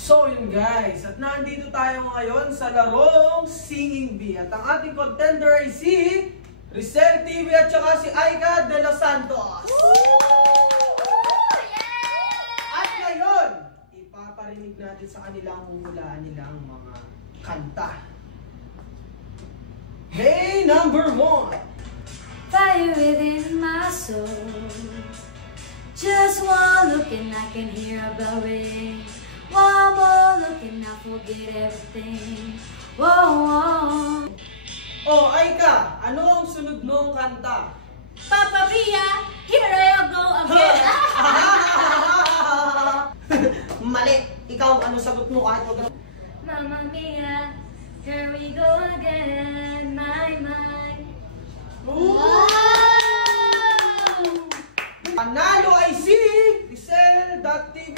So yun guys, at nandito tayo ngayon sa larong Singing Bee. At ang ating contender ay si Rizel TV at saka si Aika de los Santos. At ngayon, ipaparinig natin sa kanilang humulaan nilang mga kanta. Hey, number 1! Fire within my soul. Just one look and I can hear a bell ring. One more look and I forget everything. Whoa, whoa. Oh, Aika, ano ang sunod mong kanta? Papa Mia, here I go again. Mali! Ikaw, ano sagot mo kahit wag na... Mamma Mia, here we go again, my mind. Wow! Panalo ay si Rizel.tv.com.